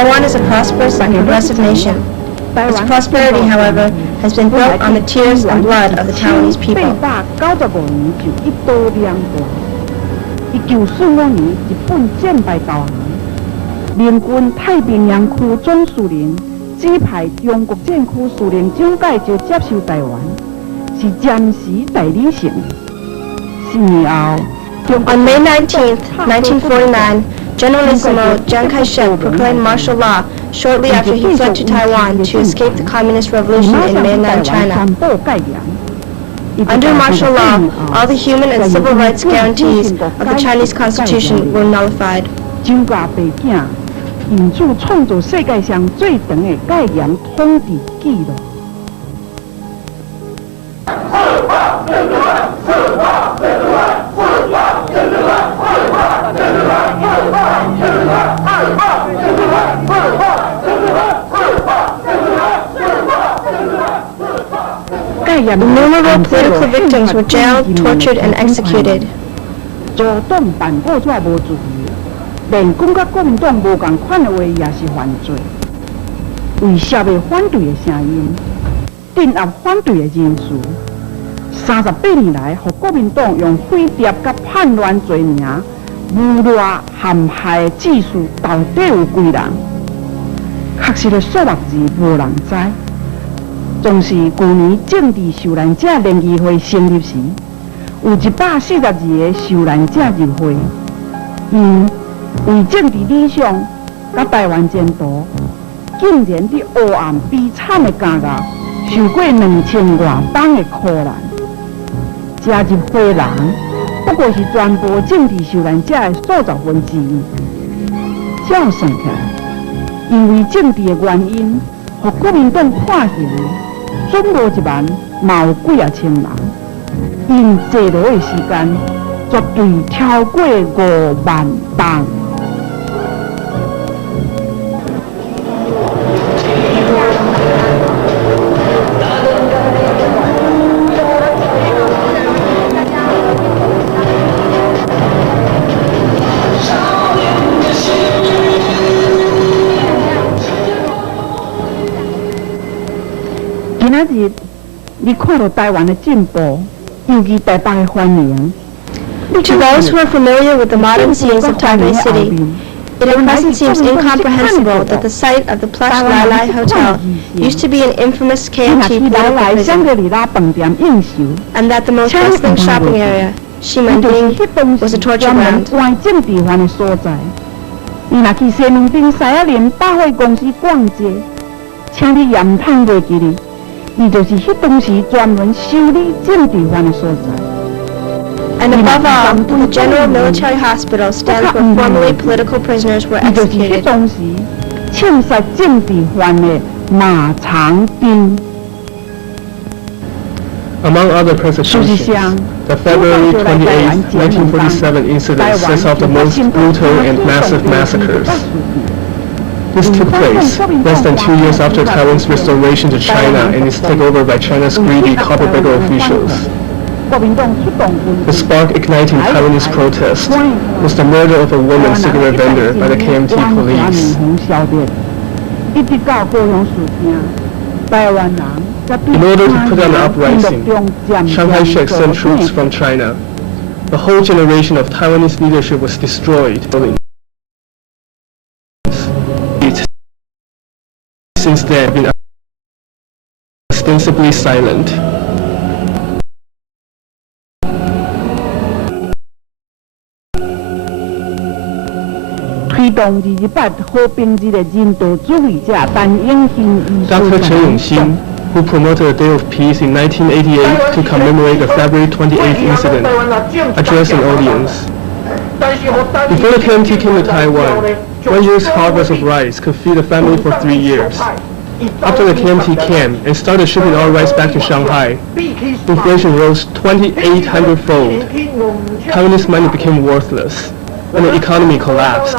Taiwan is a prosperous and progressive nation. Its prosperity, however, has been built on the tears and blood of the Taiwanese people. 1895年就一刀两断。1945年日本战败投降，联军太平洋区总司令指派中国战区司令蒋介石接收台湾，是暂时代理性。4年后。 On May 19, 1949, Generalissimo Chiang Kai-shek proclaimed martial law shortly after he fled to Taiwan to escape the communist revolution in mainland China. Under martial law, all the human and civil rights guarantees of the Chinese Constitution were nullified. 蒋家爸囝因此创造世界上最长的戒严统治纪录。 Innumerable political victims were jailed, tortured, and executed. 阻挡办报纸无自由，连讲甲国民党无共款的话也是犯罪。威胁的反对的声音，镇压反对的人士。38年来，互国民党用匪谍甲叛乱罪名污蔑陷害的指数到底有几人？确实的数目字无人知。 总是去年政治受难者联谊会成立时，有142个受难者入会，因为政治理想甲台湾前途，竟然伫黑暗悲惨的监狱受过2000多档的苦难。加入会人不过是全部政治受难者的数十分之一。这样算起来，因为政治的原因，互国民党判刑。 准无1万，嘛有几啊千人，因坐牢的时间绝对超过5万档。今仔日，你看到台湾的进步，尤其台北的繁荣。To those who are familiar with the modern scenes of Taipei City, it at present seems incomprehensible that the site of the plush Lai Lai Hotel used to be an infamous KMT political prison, and that the most bustling shopping area, Ximending, was a torture ground. 政治犯的所在，你若去西门町西雅林百货公司逛街，请你严通袂记哩。 伊就是迄当时专门修理政治犯的所在。And above all, the General Military Hospital stands where formerly political prisoners were 伊就是迄 executed. 当时枪杀政治犯的马长町。 Among other persecutions, the February 28, 1947 incident sets off the most brutal and massive massacres. This took place less than 2 years after Taiwan's restoration to China and its takeover by China's greedy carpetbagger officials. The spark igniting Taiwanese protest was the murder of a woman cigarette vendor by the KMT police. In order to put down the uprising, Chiang Kai-shek sent troops from China. The whole generation of Taiwanese leadership was destroyed. Since then, have been ostensibly silent. 推动28和平日的人道主义者但应行艺术 Dr. Chen Yongxin, who promoted a Day of Peace in 1988 to commemorate the February 28th incident, addressed an audience. Before the KMT came to Taiwan, 1 year's harvest of rice could feed a family for 3 years. After the KMT came and started shipping our rice back to Shanghai, inflation rose 2,800-fold. Taiwanese money became worthless, and the economy collapsed.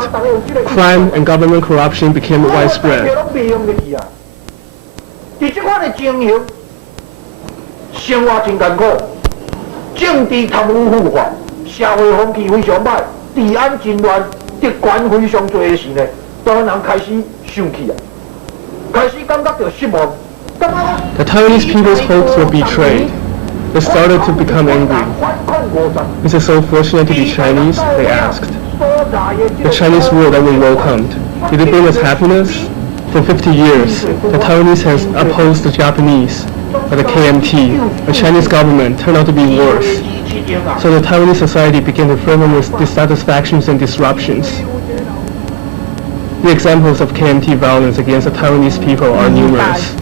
Crime and government corruption became widespread. 在这款的情形，生活真艰苦，政治贪污腐败，社会风气非常歹，治安真乱，特权非常多的时呢，台湾人开始生气啊，开始感觉到失望。 The Taiwanese people's hopes were betrayed. They started to become angry. Is it so fortunate to be Chinese? They asked. The Chinese rule that we welcomed, did it bring us happiness? For 50 years, the Taiwanese has opposed the Japanese, but the KMT, the Chinese government, turned out to be worse. So the Taiwanese society began to firm with dissatisfactions and disruptions. The examples of KMT violence against the Taiwanese people are numerous.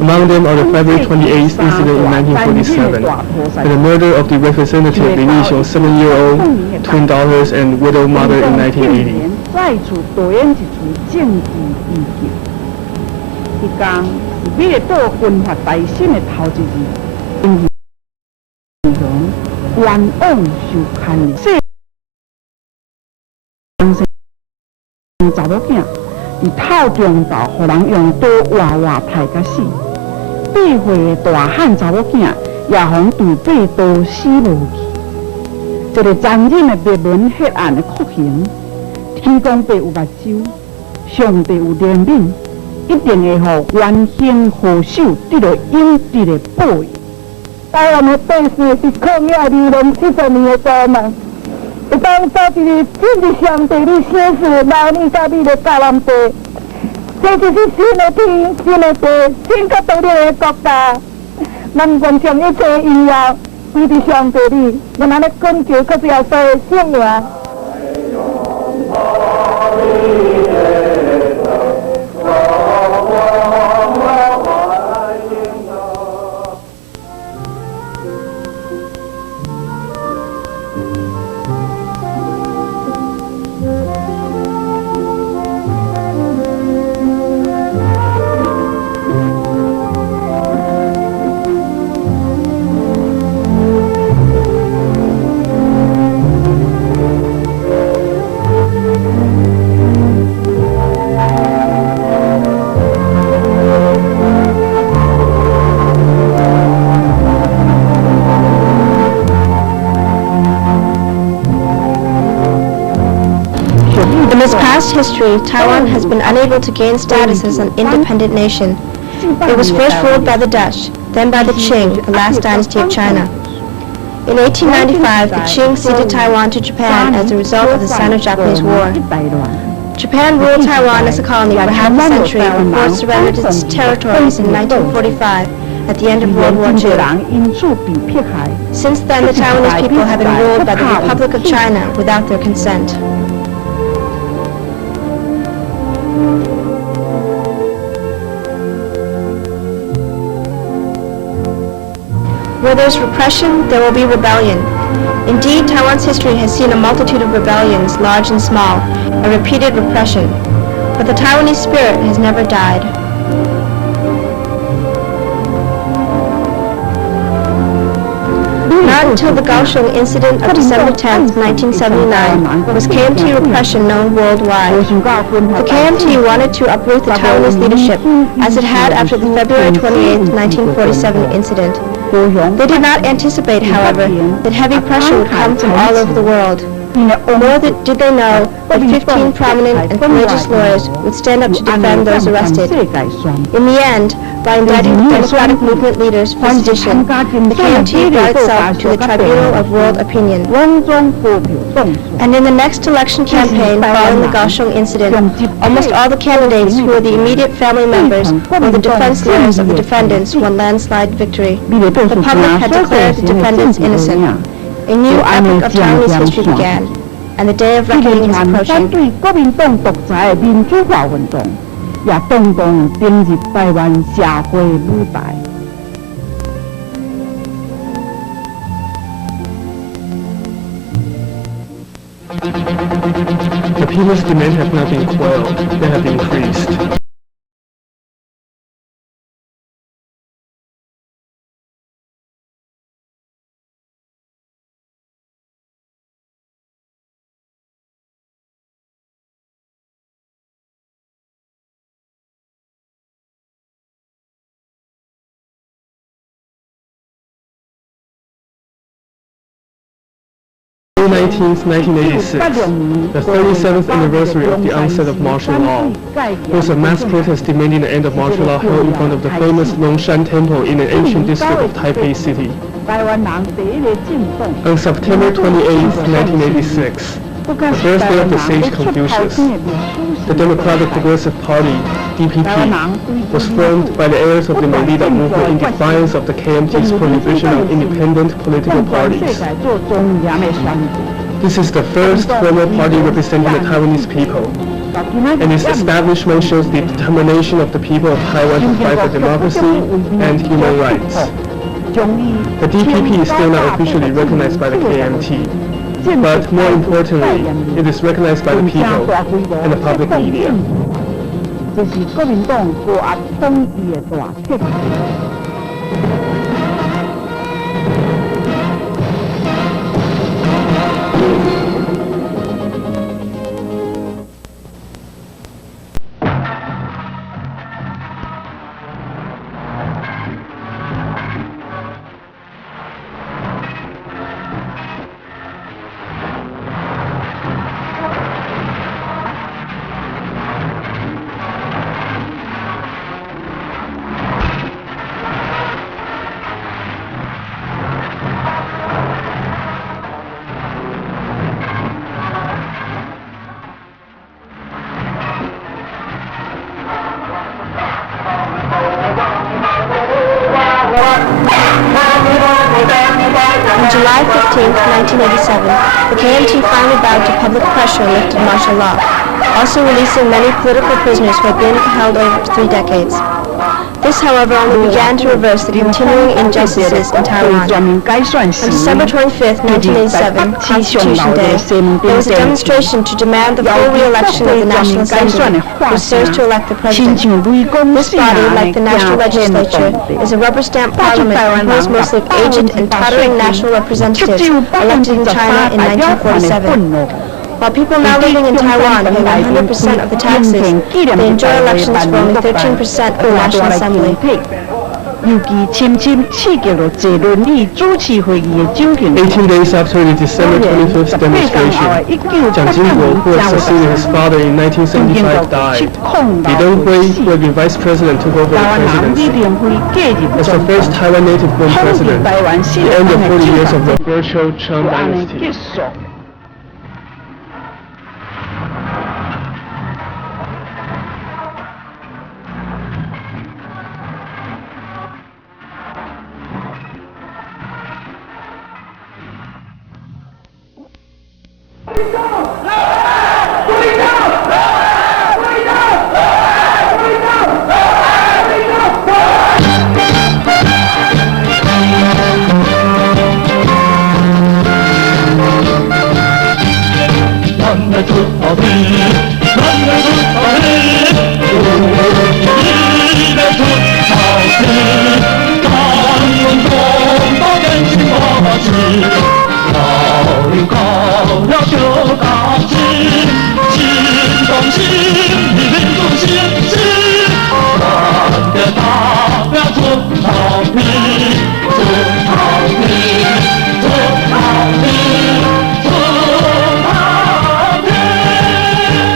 Among them are the February 28th incident in 1947, and the murder of the representative Lin Yixiong's 7-year-old twin daughters and widowed mother in 1980. 查某囝伫透中道，互人用刀活活刣甲死。8岁的大汉查某囝也互对背刀死无去。一个残忍的灭门黑暗的酷刑，天公伯有目睭，上帝有怜悯，一定会互冤兄祸首得到应得的报应。台湾的百姓是抗议流浪70年的灾难。 会当走一个真是上帝你赏赐的老年甲美的家南地，这就是新的天、新的地、新甲独立的国家。咱愿将一切荣耀归伫上帝你，咱安尼恳求，可是要所有圣名。 In its past history, Taiwan has been unable to gain status as an independent nation. It was first ruled by the Dutch, then by the Qing, the last dynasty of China. In 1895, the Qing ceded Taiwan to Japan as a result of the Sino-Japanese War. Japan ruled Taiwan as a colony for half a century before it surrendered its territories in 1945 at the end of World War II. Since then, the Taiwanese people have been ruled by the Republic of China without their consent. Where there's repression, there will be rebellion. Indeed, Taiwan's history has seen a multitude of rebellions, large and small, and repeated repression. But the Taiwanese spirit has never died. Not until the Kaohsiung incident of December 10, 1979, was KMT repression known worldwide. The KMT wanted to uproot the Taiwanese leadership, as it had after the February 28, 1947 incident. They did not anticipate, however, that heavy pressure would come from all over the world. Nor did they know that 15 prominent and courageous lawyers would stand up to defend those arrested. In the end, by indicting the democratic movement leaders for sedition, the KMT brought itself to the tribunal of world opinion. And in the next election campaign following the Kaohsiung incident, almost all the candidates who were the immediate family members or the defense lawyers of the defendants won landslide victory. The public had declared the defendants innocent. A new epoch of Taiwanese history began, and the day of reckoning is approaching. The people's demands have not been quelled, they have increased. In 19, 1986, the 37th anniversary of the onset of martial law, was a mass protest demanding the end of martial law held in front of the famous Longshan Temple in an ancient district of Taipei City. On September 28, 1986, the birthday of the sage Confucius, the Democratic Progressive Party, DPP, was formed by the heirs of the Melida movement in defiance of the KMT's prohibition on independent political parties. This is the first formal party representing the Taiwanese people, and its establishment shows the determination of the people of Taiwan to fight for democracy and human rights. The DPP is still not officially recognized by the KMT, but more importantly, it is recognized by the people and the public media. 这是国民党高压统治的大铁。 On July 15, 1987, the KMT finally bowed to public pressure and lifted martial law, also releasing many political prisoners who had been held over 3 decades. This, however, only began to reverse the continuing injustices in Taiwan. On December 25, 1987, Constitution Day, there was a demonstration to demand the full re-election of the National Assembly, which serves to elect the president. This body, like the national legislature, is a rubber stamp parliament composed mostly of aged and tottering national representatives elected in China in 1947. While people now living in Taiwan pay 100% of the taxes, they enjoy elections for only 13% of the National Assembly. 18 days after the December 25th demonstration, Jiang Jingguo, who had succeeded his father in 1975, died. Li Denghui, who had been vice president, took over the presidency. As the first Taiwan native-born president, the end of 40 years of the virtual Chang dynasty.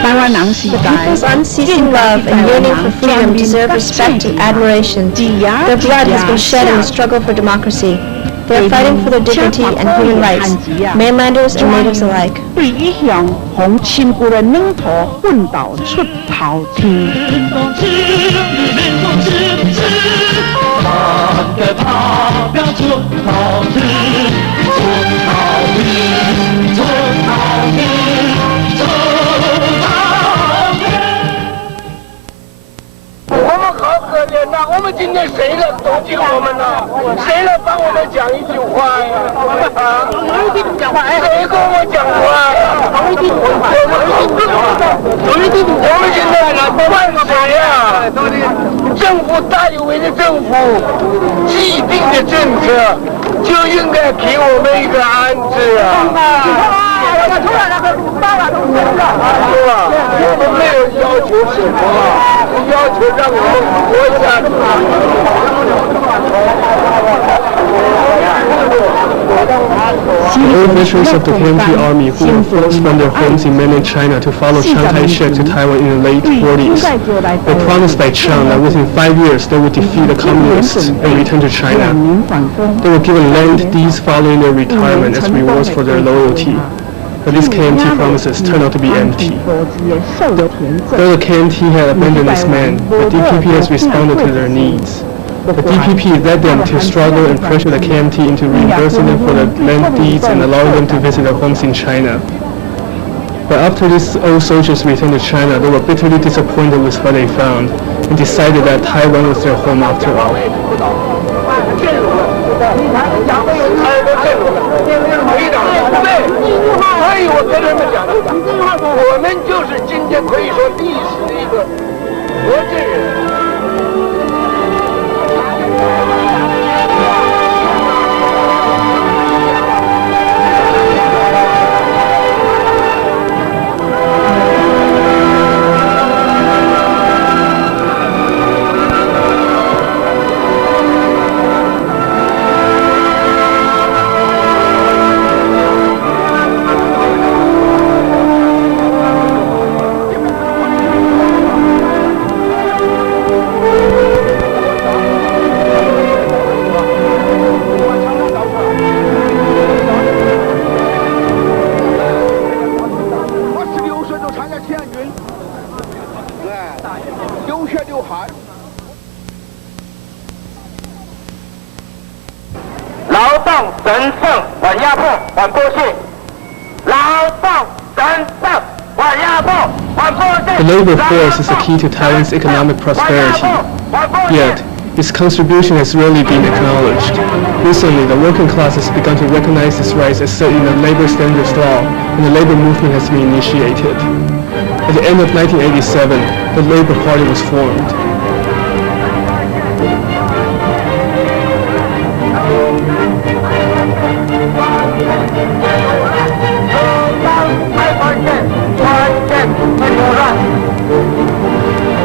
台湾人是 The people's unceasing love and yearning for freedom deserve respect and admiration. Their blood has been shed in the struggle for democracy. They are fighting for their dignity and human rights, mainlanders and natives alike. 对一向红亲骨的领土奋斗出头天。 我们好可怜呐！我们今天谁来同情我们呢？谁来帮我们讲一句话呀？啊！谁跟我讲话呀？我们现在呢，怪谁呀？政府大有为的政府，既定的政策就应该给我们一个安置啊！ 是吧？我们没有要求什么，要求让我们活下去。The old veterans of the KMT army who were forced from their homes in mainland China to follow Chiang Kai-shek to Taiwan in the late 40s were promised by Chiang that within 5 years they would defeat the communists and return to China. They were given land deeds following their retirement as rewards for their loyalty. But these KMT promises turned out to be empty. Though the KMT had abandoned its men, the DPP has responded to their needs. The DPP led them to struggle and pressure the KMT into reimbursing them for the land deeds and allowing them to visit their homes in China. But after these old soldiers returned to China, they were bitterly disappointed with what they found and decided that Taiwan was their home after all. 所以我跟人们讲，我们就是今天可以说历史的一个活证人。劳动神圣反压迫反剥削，劳动神圣反压迫反剥削。 The labor force is the key to Taiwan's economic prosperity. Yet, its contribution has rarely been acknowledged. Recently, the working class has begun to recognize its rights as set in the labor standards law, and the labor movement has been initiated. At the end of 1987, the Labor Party was formed.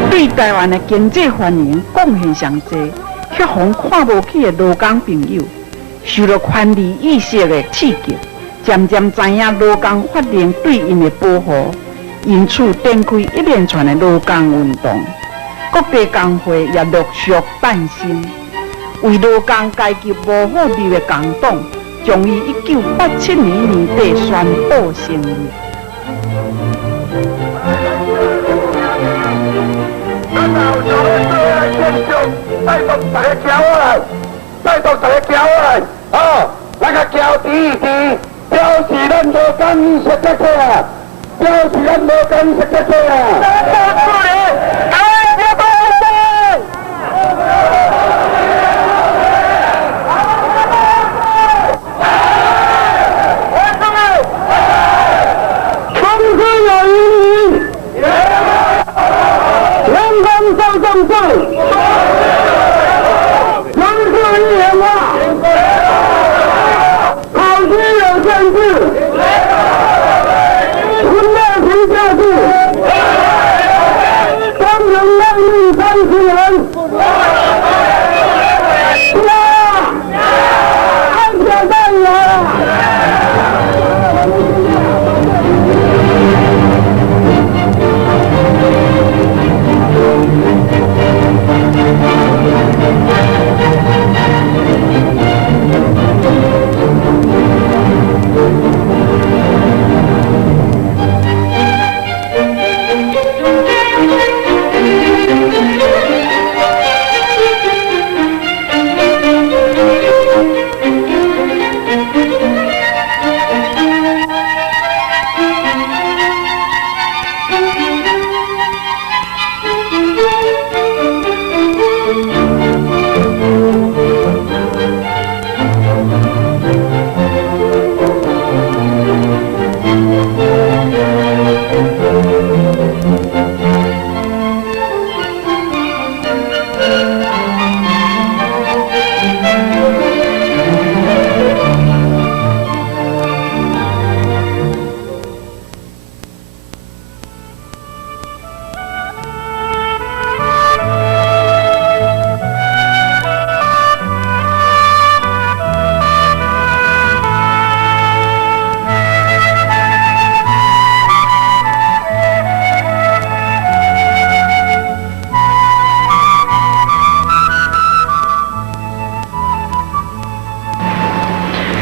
"对台湾的经济繁荣贡献上济，却逢看不起的劳工朋友，受到权利意识的刺激，渐渐知影劳工法令对因的保护，因此展开一连串的劳工运动，各地工会也陆续诞生。为劳工阶级无法治的工党，将于1987年年底宣布成立。 带动大家叫来，带动大家叫来，啊！那个叫第一支，表示咱劳工意识较多啊，表示咱劳工意识较多啊。从此有一年，人工受重视。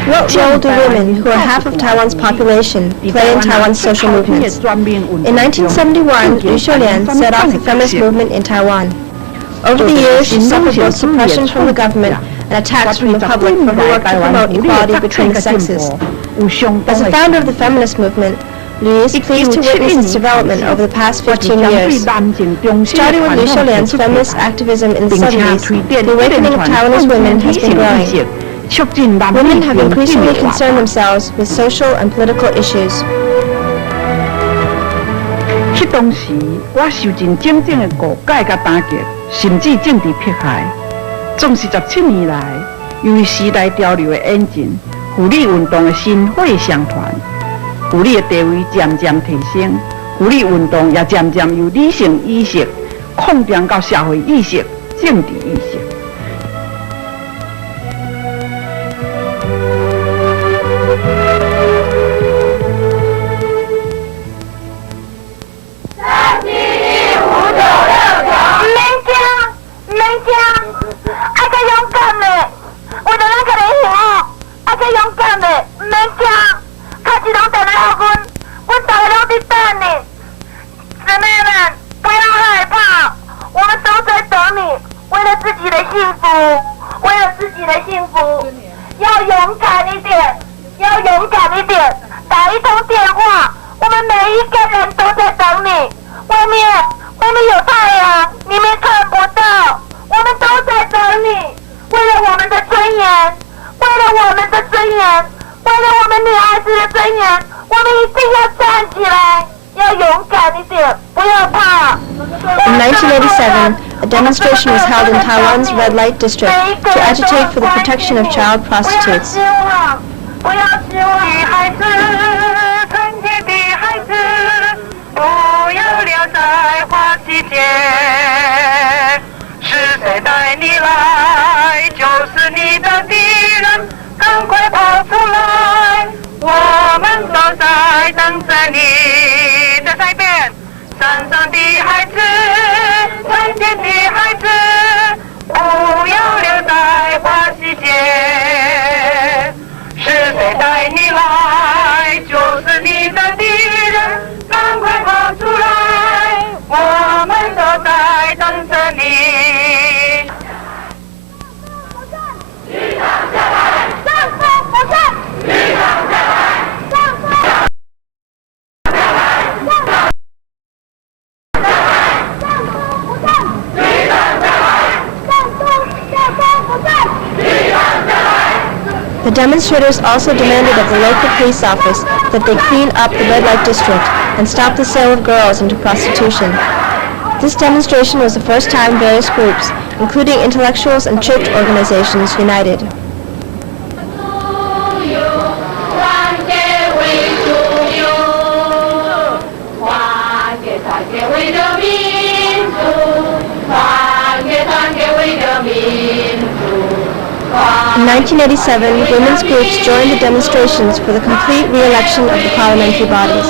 What role do women, who are half of Taiwan's population, play in Taiwan's social movements? In 1971, Liu Xiulian set off the feminist movement in Taiwan. Over the years, she suffered both suppression from the government and attacks from the public for her work to promote equality between the sexes. As a founder of the feminist movement, Liu is pleased to witness its development over the past 15 years. Starting with Liu Xiulian's feminist activism in the 70s, the awakening of Taiwanese women has been growing. Women have increasingly concerned themselves with social and political issues. 迄当时，我受尽整整的误解甲打击，甚至政治迫害。总是17年来，由于时代潮流的演进，妇女运动的薪火相传，妇女的地位渐渐提升，妇女运动也渐渐由理性意识扩张到社会意识、政治意识。 In 1987, a demonstration was held in Taiwan's red light district to agitate for the protection of child prostitutes. The demonstrators also demanded of the local police office that they clean up the red light district and stop the sale of girls into prostitution. This demonstration was the first time various groups, including intellectuals and church organizations, united. In 1987, women's groups joined the demonstrations for the complete re-election of the parliamentary bodies.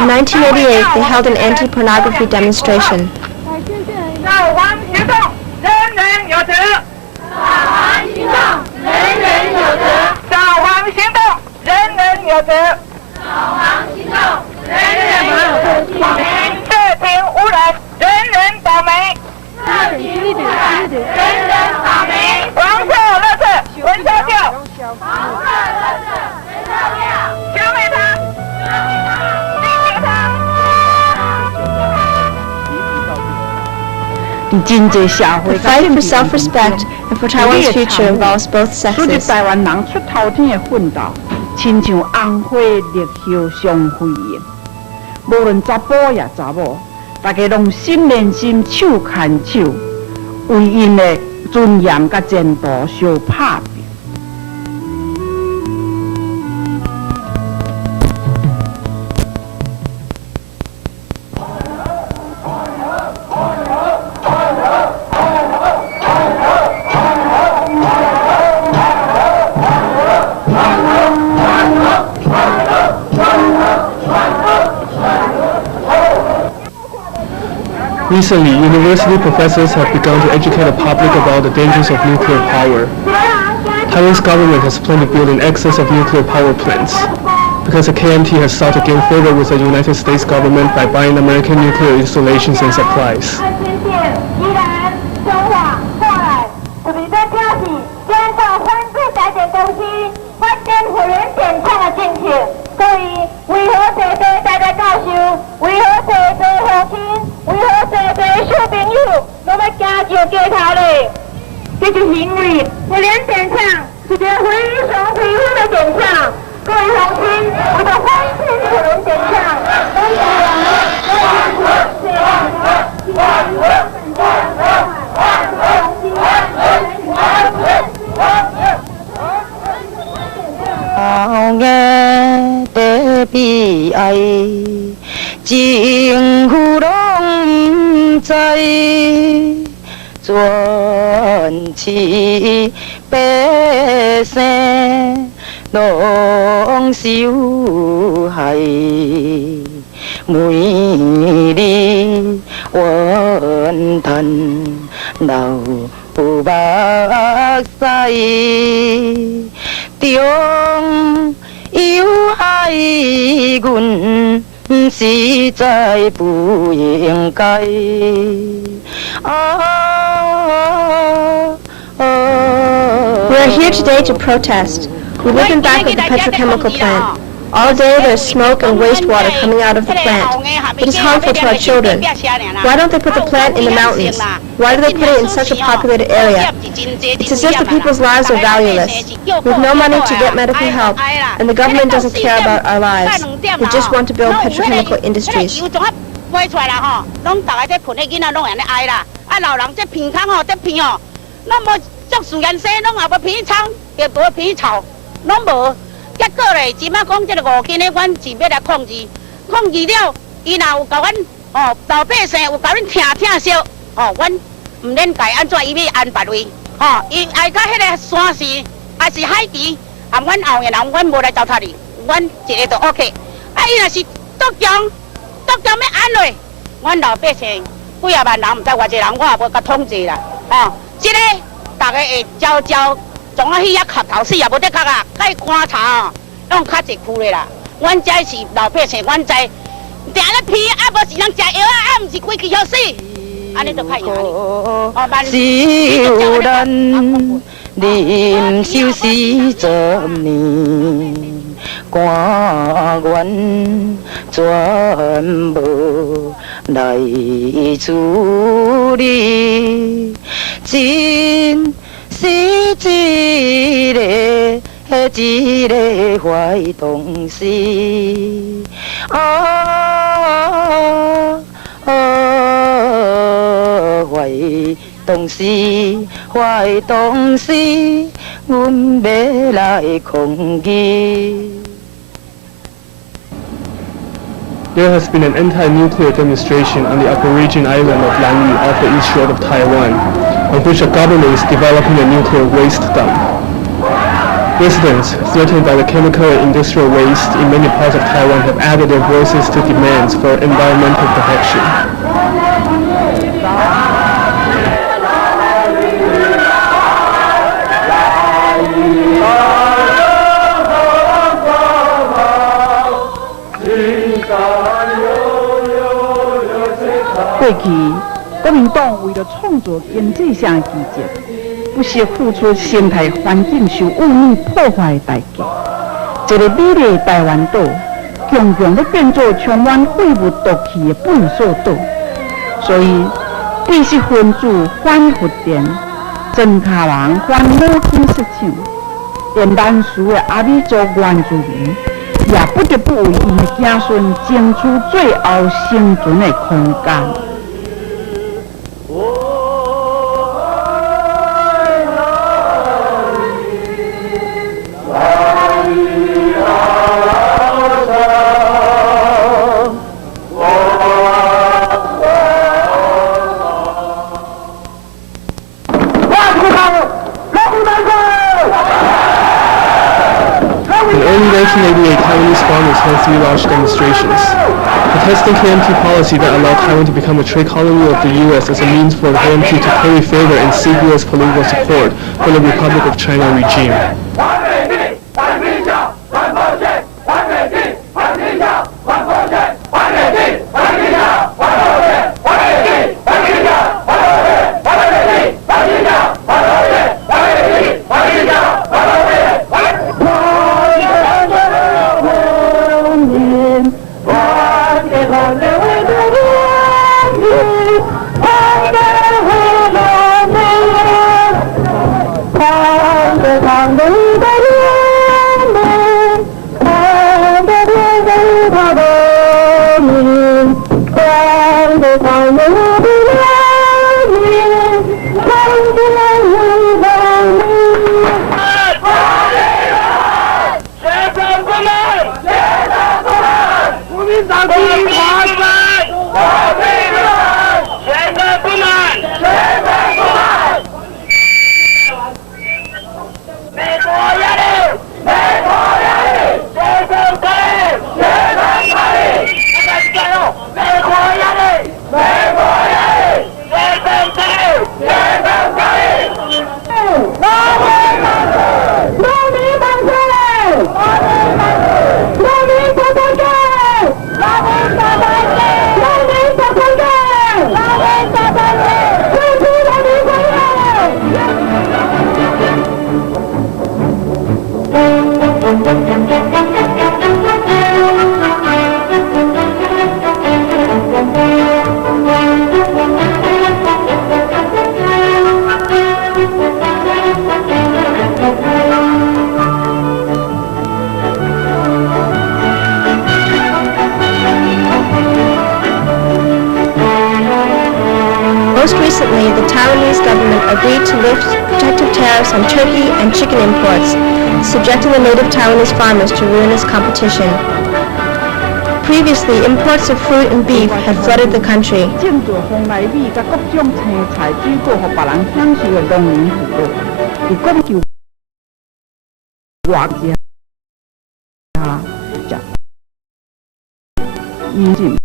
In 1988, they held an anti-pornography demonstration. 扫黄行动，人人有责。扫黄行动，人人有责。扫黄行动，人人有责。扫黄行动，人人有责。色情污染，人人倒霉。色情污染，人人倒霉。黄色垃圾，焚烧掉。黄色垃圾，焚烧掉。消灭它，灭它。 The fight for self-respect and for Taiwan's future involves both 所以 sexes. 台湾人出头天的奋斗，亲像红花绿叶相辉映。无论查甫也查某，大家拢心连心，手牵手，为因的尊严甲前途相拍拼。 Recently, university professors have begun to educate the public about the dangers of nuclear power. Taiwan's government has planned to build in excess of nuclear power plants, because the KMT has sought to gain favor with the United States government by buying American nuclear installations and supplies. 所以，为何坐坐大家教授？为何坐坐乡亲？为何坐坐小朋友？拢要加上街头嘞？这就是因为火联电厂是一个非常非常的电厂。各位乡亲，为了欢庆火联电厂，的悲哀，政府拢不知，全市百姓拢受害，每日怨叹流目屎。 中有爱阮，实在不应该。We are here today to protest. We live in back of the petrochemical plant. All day there's smoke and wastewater coming out of the plant. It is harmful to our children. Why don't they put the plant in the mountains? Why do they put it in such a populated area? It's as if the people's lives are valueless. We have no money to get medical help, and the government doesn't care about our lives. They just want to build petrochemical industries. 买出来啦吼，拢大家在困的囡仔拢安尼爱啦，啊老人这鼻孔吼，这鼻吼，拢无足自然生，拢也无鼻草，也无鼻草，拢无。结果咧，即摆讲这个5斤的，阮是要来控制，控制了，伊若有甲阮哦老百姓有甲阮听烧，哦，阮唔免改安怎伊要安排位，吼，伊爱到迄个山市，还是海池，啊，阮后面人阮无来糟蹋你，阮一个就 OK。啊，伊若是督强要安落，阮老百姓几啊万人，唔知偌济人，我也无甲统计啦，哦，即个大家会招。 从啊去遐磕头死也无得磕啊，该观察哦，用较一区的啦。阮这是老百姓，阮在定咧鼻啊，无是人食药啊，毋是规气要死，安尼就较赢。哦，少咱忍受40年，官员全部来处理，真。 是一个坏同事，坏同事，阮要来抗议。 There has been an anti-nuclear demonstration on the upper region island of Lanyu off the east shore of Taiwan, on which the government is developing a nuclear waste dump. Residents, threatened by the chemical and industrial waste in many parts of Taiwan, have added their voices to demands for environmental protection.过去，国民党为了创造经济上的奇迹，不惜付出生态环境受污染破坏的代价。一个美丽的台湾岛，强强要变作充满废物毒气的粪扫岛。所以，知识分子反福田，真卡人反母亲市场，连南苏的阿美族原住民，也不得不为伊的子孙争取最后生存的空间。In early 1988, Taiwanese farmers held 3 large demonstrations, protesting KMT policy that allowed Taiwan to become a trade colony of the U.S. as a means for the KMT to curry favor and seek U.S. political support for the Republic of China regime. Most recently, the Taiwanese government agreed to lift protective tariffs on turkey and chicken imports, subjecting the native Taiwanese farmers to ruinous competition. Previously, imports of fruit and beef had flooded the country. 种植红来米甲各种青菜、水果，互别人享受的农民福利，是讲究外家引进，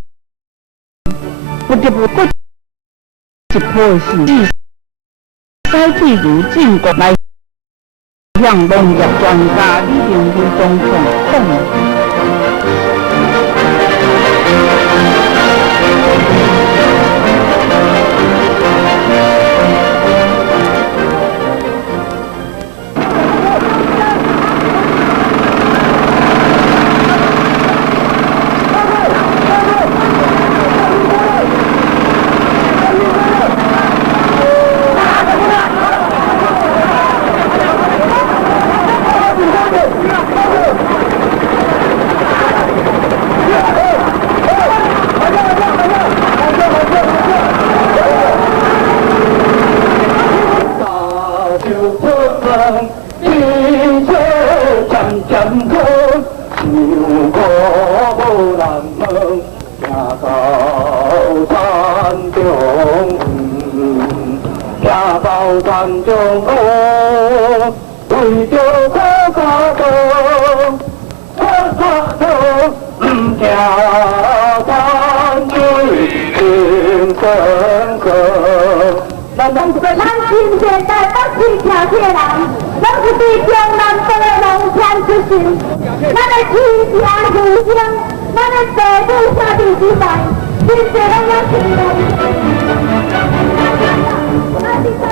不得不各一波的是采取如进国来向农业专家李明辉总统抗议。为着国家可。咱新时代北市桥铁人，拢是对中南部的农村出身。咱的亲情故乡，咱的地母兄弟时代，真侪拢要记录。咱是在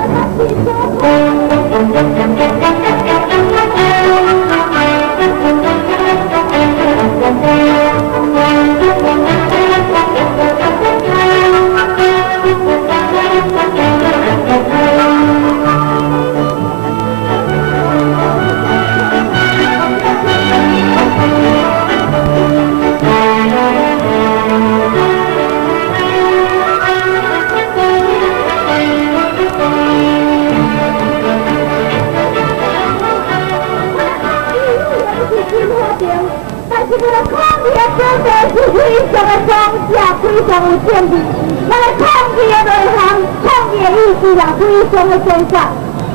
咱是非常的庄稼，非常的健美。咱的抗疫的内涵，抗疫的意思也非常的深刻。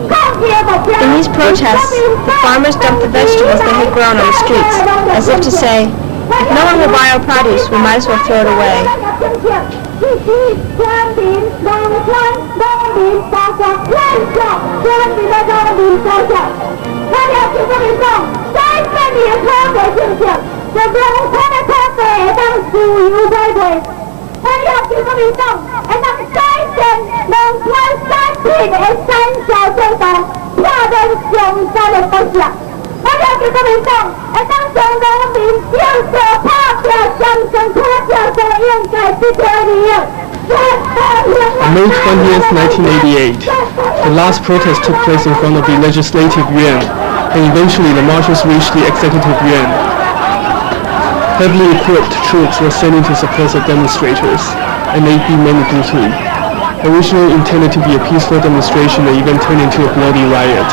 抗疫的目标。In these protests, the farmers dumped the vegetables they had grown on the streets, as if to say, if no one will buy our produce, we might as well throw it away. On May 20th, 1988, the last protest took place in front of the Legislative Yuan, and eventually the marchers reached the Executive Yuan. Heavily equipped troops were sent in to suppress the demonstrators, and they beat many brutally. Originally intended to be a peaceful demonstration, the event turned into a bloody riot.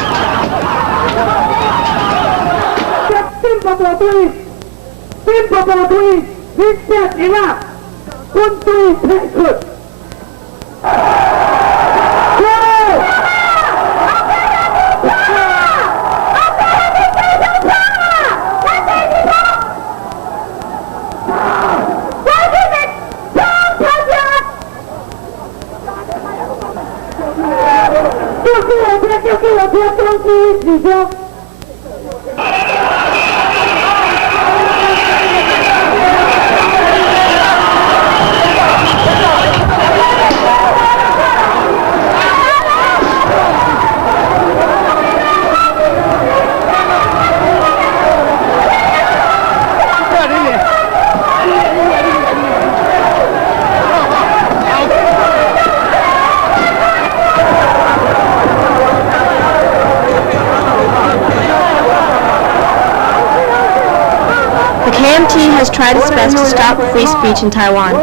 The KMT has tried its best to stop free speech in Taiwan.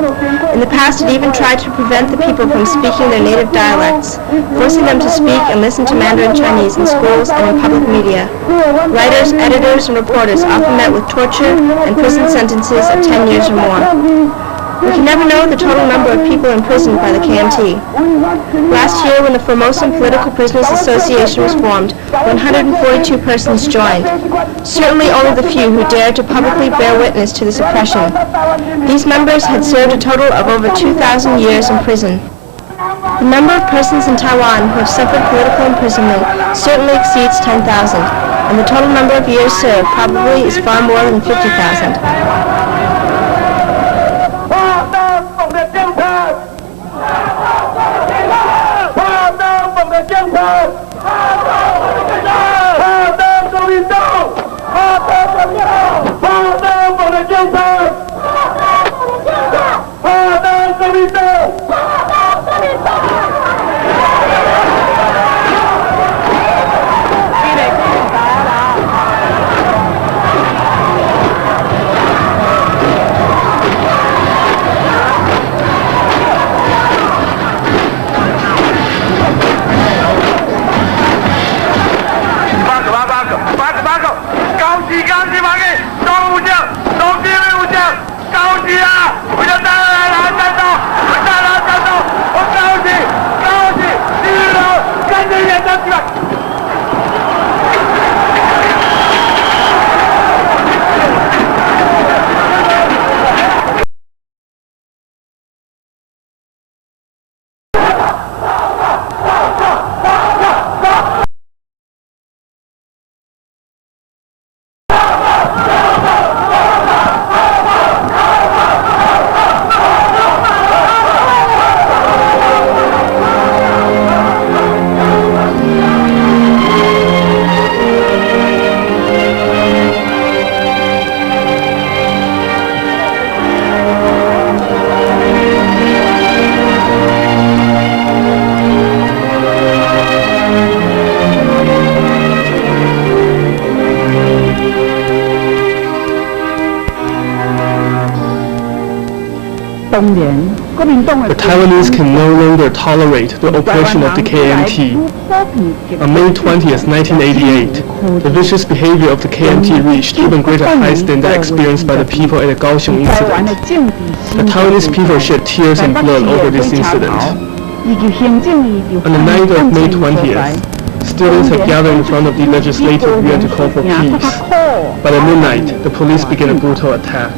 In the past, it even tried to prevent the people from speaking their native dialects, forcing them to speak and listen to Mandarin Chinese in schools and in public media. Writers, editors, and reporters often met with torture and prison sentences of 10 years or more. We can never know the total number of people imprisoned by the KMT. Last year, when the Formosan Political Prisoners Association was formed, 142 persons joined. Certainly only the few who dared to publicly bear witness to this oppression. These members had served a total of over 2,000 years in prison. The number of persons in Taiwan who have suffered political imprisonment certainly exceeds 10,000, and the total number of years served probably is far more than 50,000. The Taiwanese can no longer tolerate the oppression of the KMT. On May 20th, 1988, the vicious behavior of the KMT reached even greater heights than that experienced by the people at the Kaohsiung incident. The Taiwanese people shed tears and blood over this incident. On the night of May 20th, students had gathered in front of the legislative yuan to call for peace. But at midnight, the police began a brutal attack.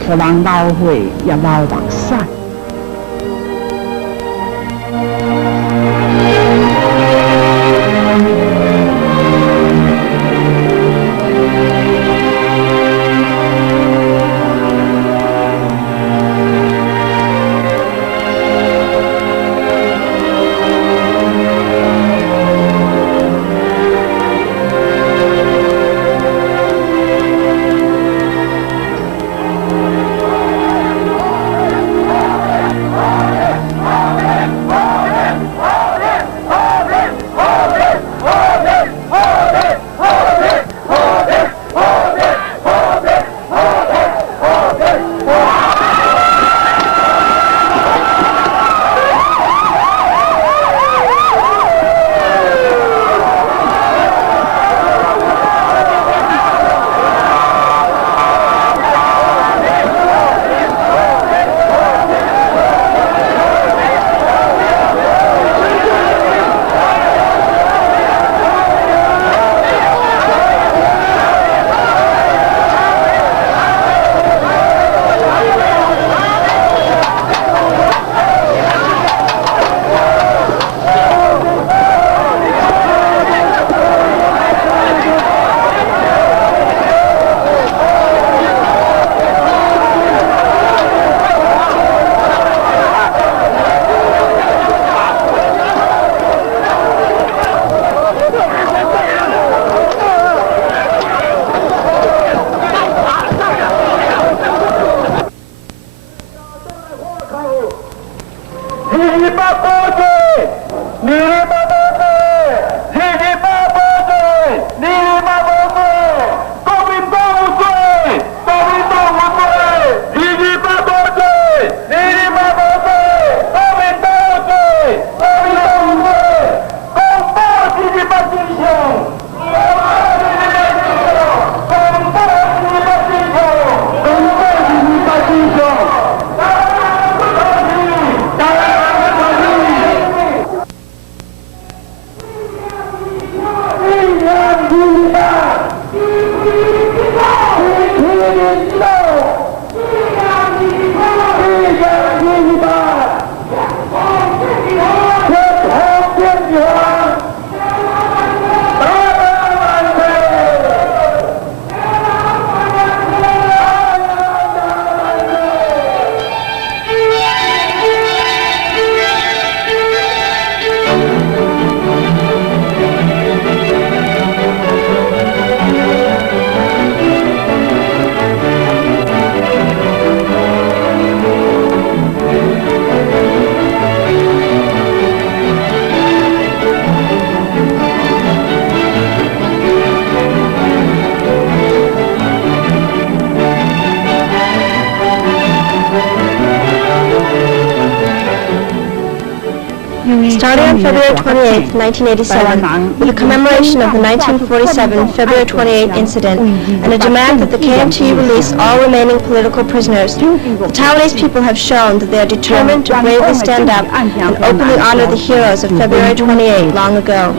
Starting on February 28, 1987, with a commemoration of the 1947 February 28 incident and a demand that the KMT release all remaining political prisoners, the Taiwanese people have shown that they are determined to bravely stand up and openly honor the heroes of February 28 long ago.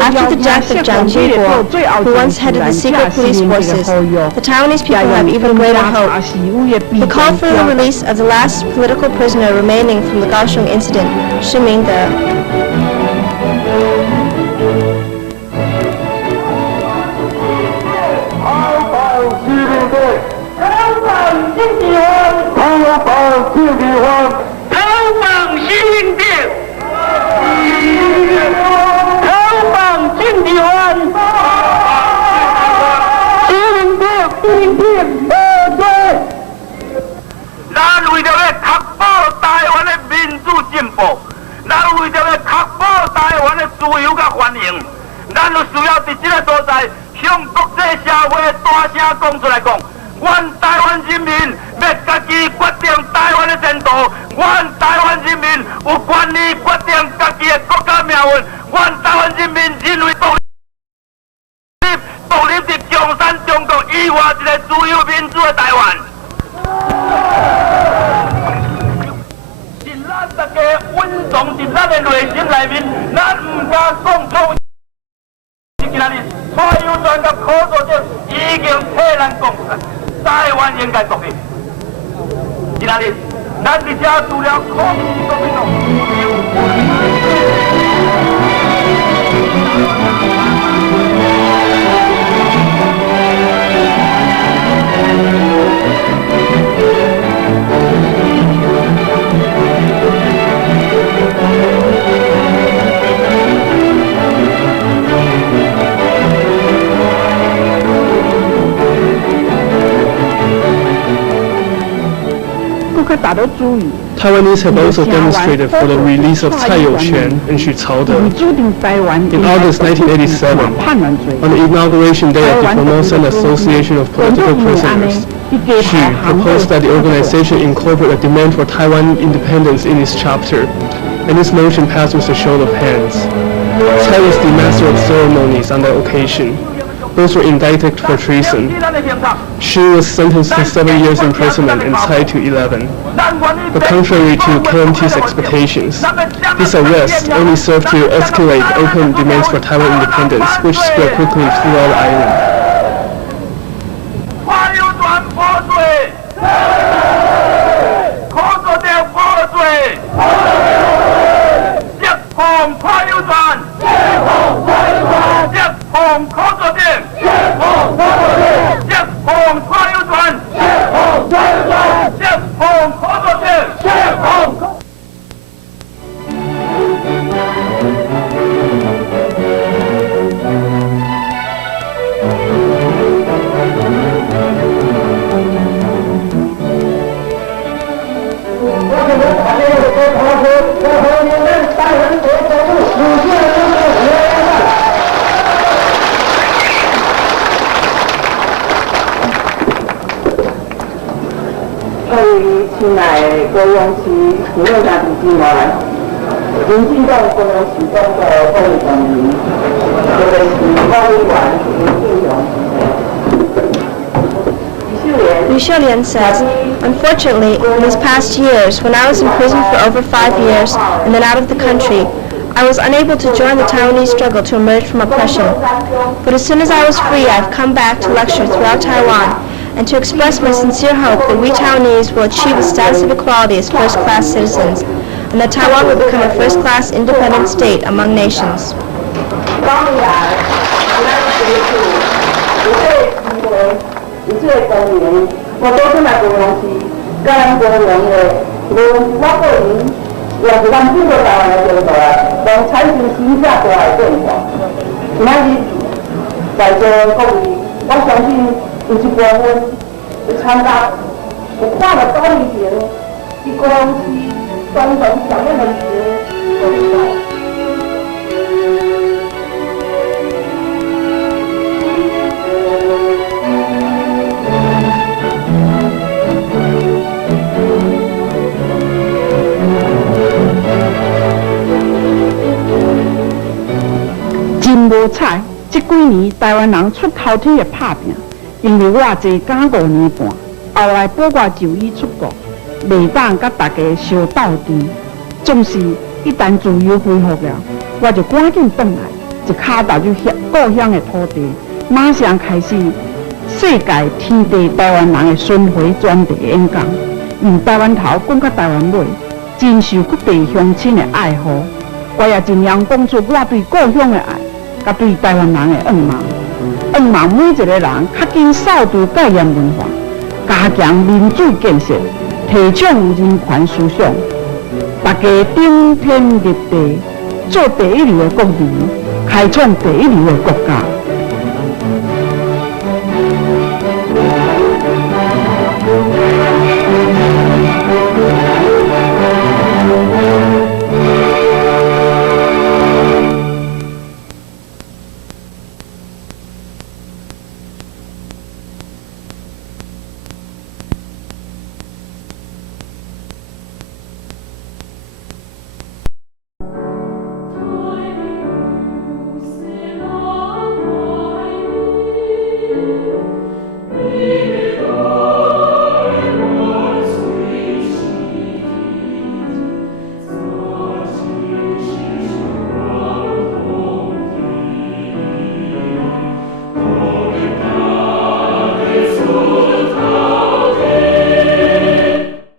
After the death of Jiang Jingguo, who once headed the secret police forces, the Taiwanese people have even greater hope. The call for the release of the last political prisoner remaining from the Kaohsiung incident, Shi Mingde.咱为着要确保台湾的民主进步，咱为着要确保台湾的自由甲繁荣，咱就需要伫这个所在向国际社会大声讲出来讲，阮台湾人民要家己决定台湾的前途，藏伫咱的内心内面，咱唔敢讲出。是今仔日蔡友全甲考作者已经替咱讲出来，台湾应该独立。今仔日咱伫遮除了抗议国民党。Taiwanese have also demonstrated for the release of Cai Youquan and Xu Caode. In August 1987, on the inauguration day of the Formosan Association of Political Prisoners, Xu proposed that the organization incorporate a demand for Taiwan independence in its chapter, and this motion passed with a show of hands. Cai was the master of ceremonies on that occasion. Both were indicted for treason. Xu was sentenced to 7 years imprisonment and Cai to 11. But contrary to KMT's expectations, this arrest only served to escalate open demands for Taiwan independence, which spread quickly throughout the island. Liu Xiulian says, unfortunately, in these past years, when I was in prison for over 5 years and then out of the country, I was unable to join the Taiwanese struggle to emerge from oppression. But as soon as I was free, I've come back to lecture throughout Taiwan and to express my sincere hope that we Taiwanese will achieve the status of equality as first-class citizens, and that Taiwan will become a first-class independent state among nations.真无彩，这几年台湾人出头天的打拼，因为我坐监5年半，后来保我就医出国，袂当甲大家相斗阵。总是一旦自由恢复了，我就赶紧转来，一脚踏入故乡的土地，马上开始世界天地台湾人的巡回专题演讲，用台湾头讲到台湾尾，真受各地乡亲的爱护。我也尽量讲出我对故乡的爱。甲对台湾人的愿望，愿望每一个人较紧扫除戒严文化，加强民主建设，提倡人权思想，大家顶天立地，做第一流的国民，开创第一流的国家。